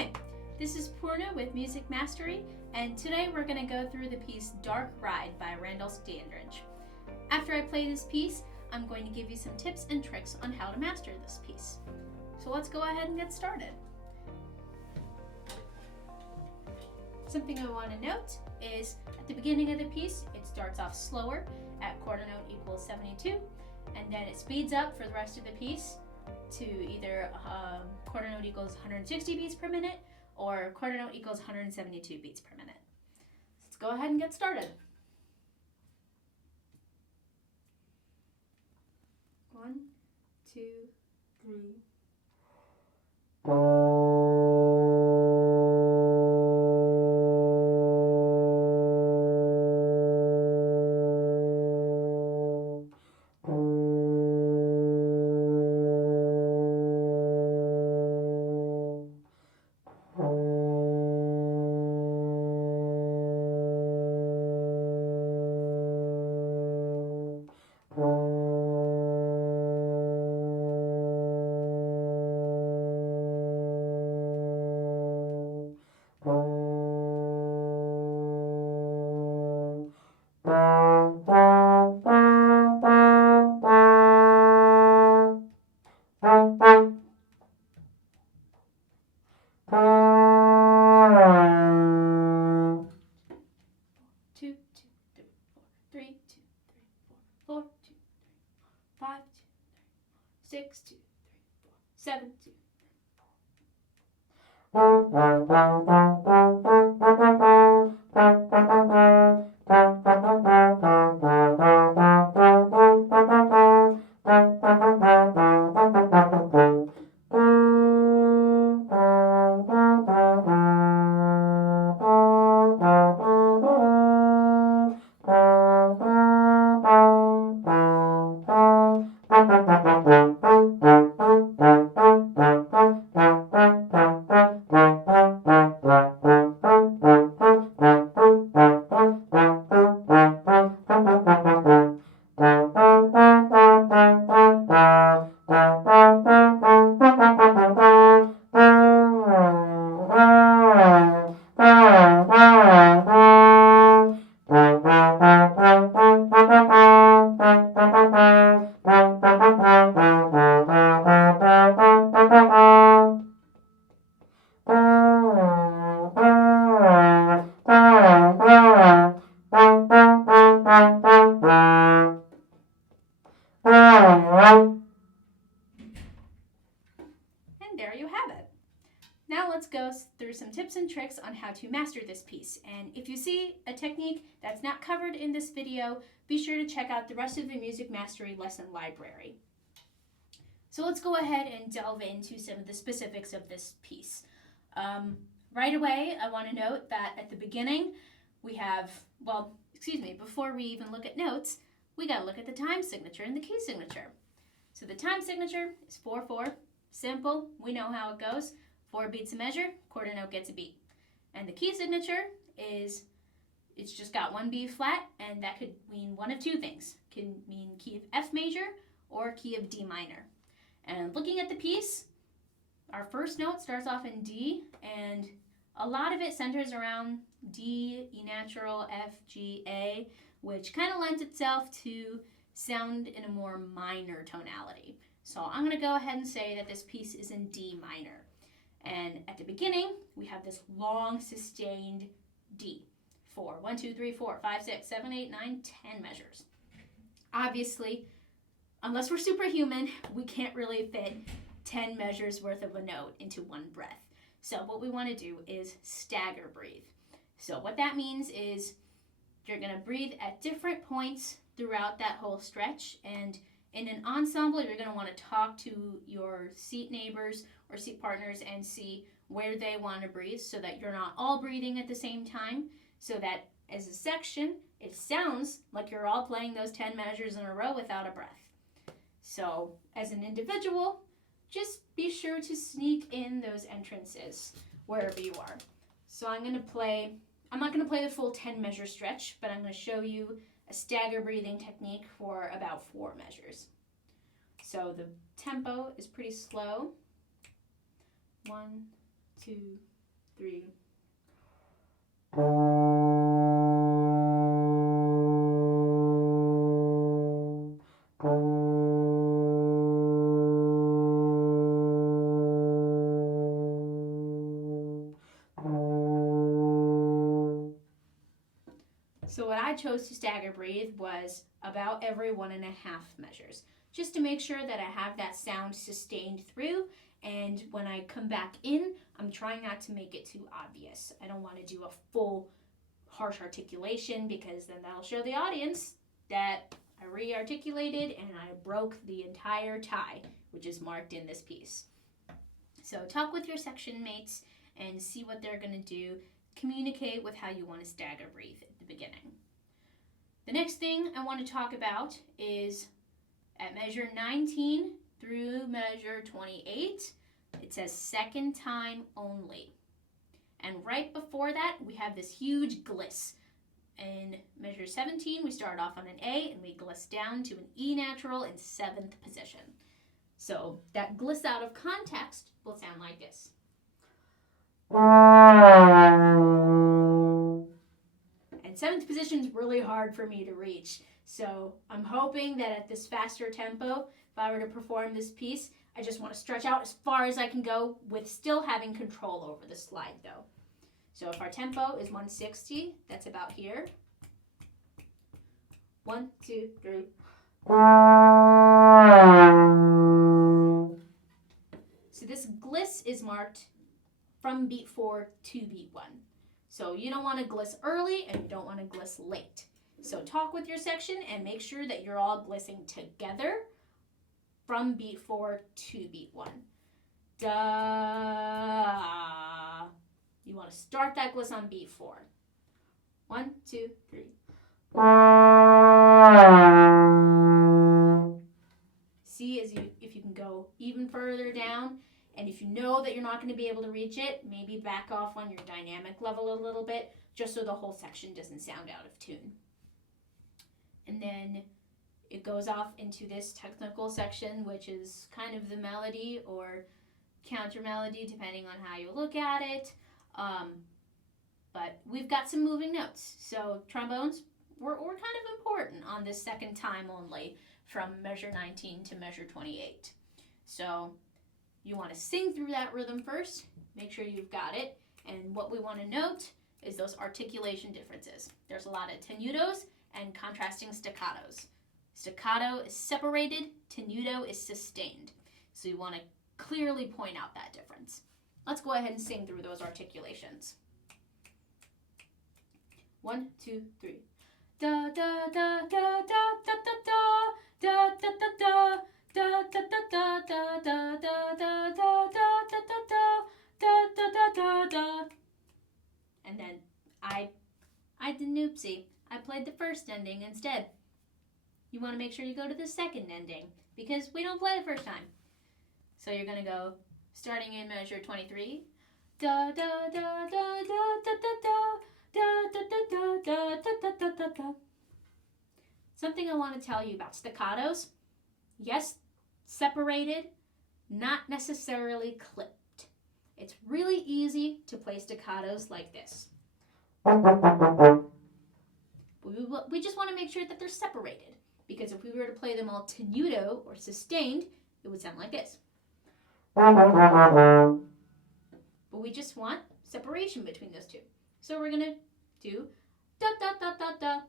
Hi, this is Purna with Music Mastery, and today we're going to go through the piece Dark Ride by Randall Standridge. After I play this piece, I'm going to give you some tips and tricks on how to master this piece. So let's go ahead and get started. Something I want to note is at the beginning of the piece, it starts off slower at quarter note equals 72, and then it speeds up for the rest of the piece to either quarter note equals 160 beats per minute or quarter note equals 172 beats per minute. Let's go ahead and get started. 1, 2, 3. Two, 2, 3, 4, 3, 2, 3, 4, 4, 2, 3, 4, 5, 2, 3, 4, 6, 2, 3, 4, 7, 2, 4. And there you have it. Now let's go through some tips and tricks on how to master this piece. And if you see a technique that's not covered in this video, be sure to check out the rest of the Music Mastery lesson library. So let's go ahead and delve into some of the specifics of this piece. Right away, I want to note that at the beginning, we have, before we even look at notes, we got to look at the time signature and the key signature. So the time signature is 4/4. Simple, we know how it goes. 4 beats a measure, quarter note gets a beat. And the key signature is, it's just got one B flat, and that could mean one of two things. It can mean key of F major or key of D minor. And looking at the piece, our first note starts off in D, and a lot of it centers around D, E natural, F, G, A, which kind of lends itself to sound in a more minor tonality. So I'm going to go ahead and say that this piece is in D minor. And at the beginning, we have this long sustained D. 4, 1, 2, 3, 4, 5, 6, 7, 8, 9, 10 measures. Obviously, unless we're superhuman, we can't really fit 10 measures worth of a note into one breath. So what we want to do is stagger breathe. So what that means is you're going to breathe at different points throughout that whole stretch, and in an ensemble, you're going to want to talk to your seat neighbors or seat partners and see where they want to breathe so that you're not all breathing at the same time, so that as a section, it sounds like you're all playing those 10 measures in a row without a breath. So as an individual, just be sure to sneak in those entrances wherever you are. So I'm not going to play the full 10 measure stretch, but I'm going to show you a stagger breathing technique for about 4 measures. So the tempo is pretty slow. 1, 2, 3. So what I chose to stagger breathe was about every 1.5 measures, just to make sure that I have that sound sustained through, and when I come back in, I'm trying not to make it too obvious. I don't want to do a full harsh articulation because then that'll show the audience that I re-articulated and I broke the entire tie, which is marked in this piece. So talk with your section mates and see what they're going to do. Communicate with how you want to stagger breathe at the beginning. The next thing I want to talk about is at measure 19 through measure 28, it says second time only. And right before that, we have this huge gliss. In measure 17, we start off on an A and we gliss down to an E natural in 7th position. So that gliss out of context will sound like this. And 7th position is really hard for me to reach. So I'm hoping that at this faster tempo, if I were to perform this piece, I just want to stretch out as far as I can go with still having control over the slide though. So if our tempo is 160, that's about here. 1, 2, 3. So this gliss is marked from beat 4 to beat 1. So you don't want to gliss early and you don't want to gliss late. So talk with your section and make sure that you're all glissing together from beat 4 to beat 1. Da. You want to start that gliss on beat 4. 1, 2, 3. See if you can go even further down, and if you know that you're not going to be able to reach it, maybe back off on your dynamic level a little bit, just so the whole section doesn't sound out of tune. And then it goes off into this technical section, which is kind of the melody or counter melody, depending on how you look at it. But we've got some moving notes. So trombones were kind of important on this second time only from measure 19 to measure 28. So you want to sing through that rhythm first, make sure you've got it. And what we want to note is those articulation differences. There's a lot of tenutos and contrasting staccatos. Staccato is separated, tenuto is sustained. So you want to clearly point out that difference. Let's go ahead and sing through those articulations. 1, 2, 3. Da da da da da da da da da da da da da da da da da da da da. And then I did an oopsie. I played the first ending instead. You want to make sure you go to the second ending because we don't play the first time. So you're gonna go starting in measure 23. Da da da da da da da da. Da, da, da, da, da, da, da, da, da. Something I want to tell you about staccatos. Yes, separated, not necessarily clipped. It's really easy to play staccatos like this. We just want to make sure that they're separated, because if we were to play them all tenuto or sustained, it would sound like this. But we just want separation between those two. So we're going to do da da da da da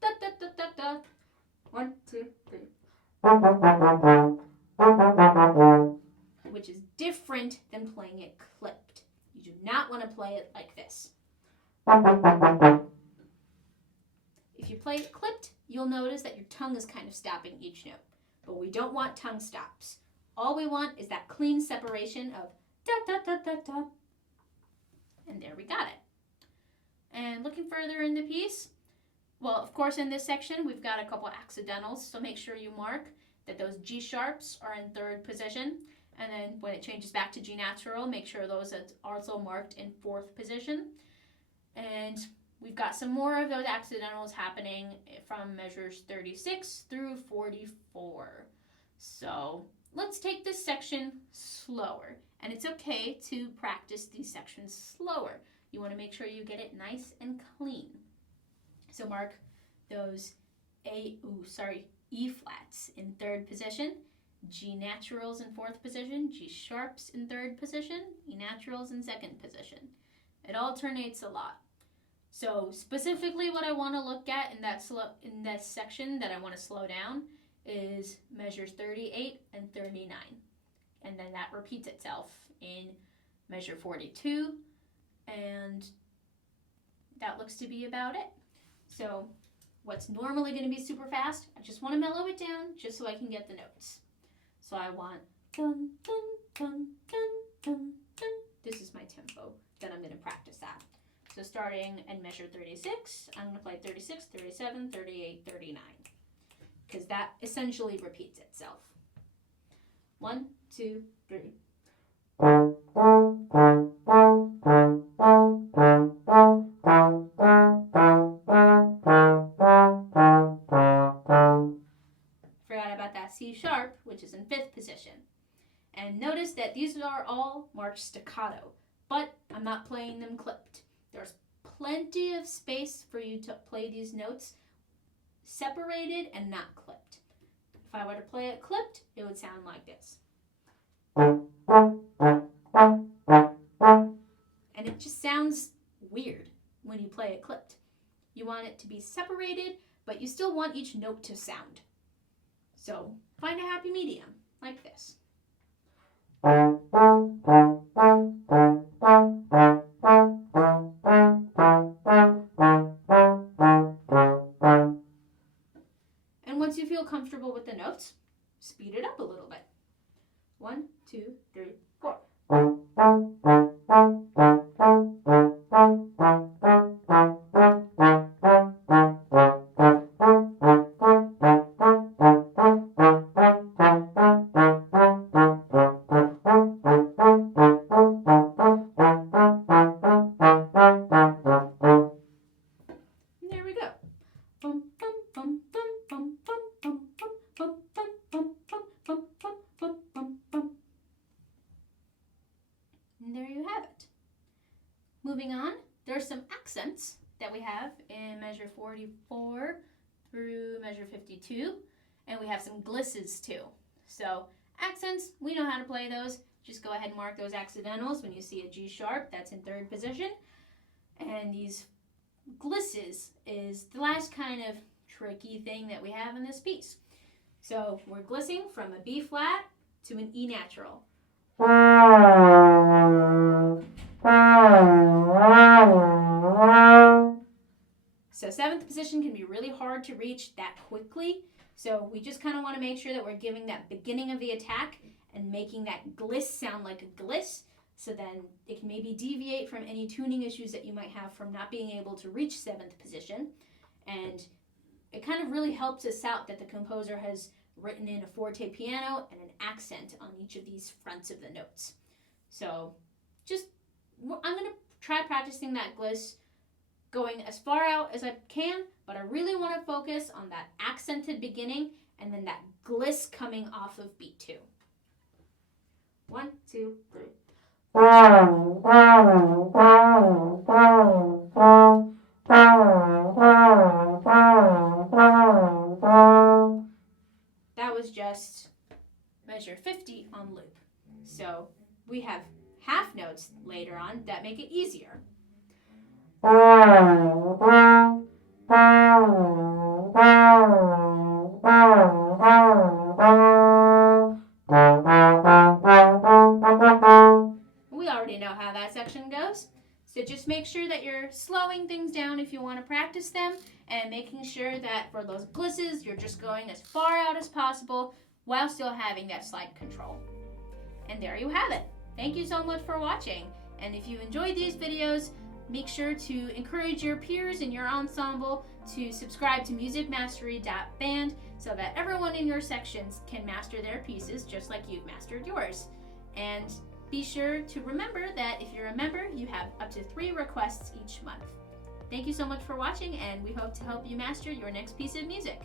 da da da da da. 1, 2, 3. Which is different than playing it clipped. You do not want to play it like this. If you play it clipped, you'll notice that your tongue is kind of stopping each note. But we don't want tongue stops. All we want is that clean separation of da da da da da. And there we got it. And looking further in the piece, well, of course, in this section, we've got a couple accidentals, so make sure you mark that those G sharps are in 3rd position, and then when it changes back to G natural, make sure those are also marked in 4th position. And we've got some more of those accidentals happening from measures 36 through 44. So let's take this section slower. And it's okay to practice these sections slower. You want to make sure you get it nice and clean. So mark those E flats in third position, G naturals in fourth position, G sharps in third position, E naturals in second position. It alternates a lot. So specifically what I want to look at in that section that I want to slow down is measures 38 and 39. And then that repeats itself in measure 42, and that looks to be about it. So what's normally going to be super fast, I just want to mellow it down just so I can get the notes. So I want dun, dun, dun, dun, dun, dun. This is my tempo that I'm going to practice at. So starting in measure 36, I'm going to play 36, 37, 38, 39. Because that essentially repeats itself. 1, 2, 3. Forgot about that C sharp, which is in fifth position. And notice that these are all marked staccato, but I'm not playing them clipped. There's plenty of space for you to play these notes separated and not clipped. If I were to play it clipped, it would sound like this. And it just sounds weird when you play it clipped. You want it to be separated, but you still want each note to sound. So find a happy medium, like this. And once you feel comfortable with the notes, speed it up a little bit. 1, 2, 3, 4. There we go. Bum, bum, bum, bum, bum, bum, bum, bum, bum, bum, bum, bum, bum, bum, bum, bum. And there you have it. Moving on, there are some accents that we have in measure 44 through measure 52, and we have some glisses too. So accents, we know how to play those. Just go ahead and mark those accidentals when you see a G sharp, that's in third position. And these glisses is the last kind of tricky thing that we have in this piece. So we're glissing from a B flat to an E natural. So seventh position can be really hard to reach that quickly. So we just kind of want to make sure that we're giving that beginning of the attack and making that gliss sound like a gliss. So then it can maybe deviate from any tuning issues that you might have from not being able to reach seventh position. And it kind of really helps us out that the composer has written in a forte piano and an accent on each of these fronts of the notes. So I'm going to try practicing that gliss going as far out as I can, but I really want to focus on that accented beginning and then that gliss coming off of beat 2. 1, 2, 3. That was just measure 50 on loop. So we have half notes later on that make it easier. We already know how that section goes. So just make sure that you're slowing things down if you want to practice them, and making sure that for those glisses, you're just going as far out as possible while still having that slide control. And there you have it. Thank you so much for watching. And if you enjoyed these videos, make sure to encourage your peers in your ensemble to subscribe to MusicMastery.band so that everyone in your sections can master their pieces just like you've mastered yours. And be sure to remember that if you're a member, you have up to 3 requests each month. Thank you so much for watching, and we hope to help you master your next piece of music.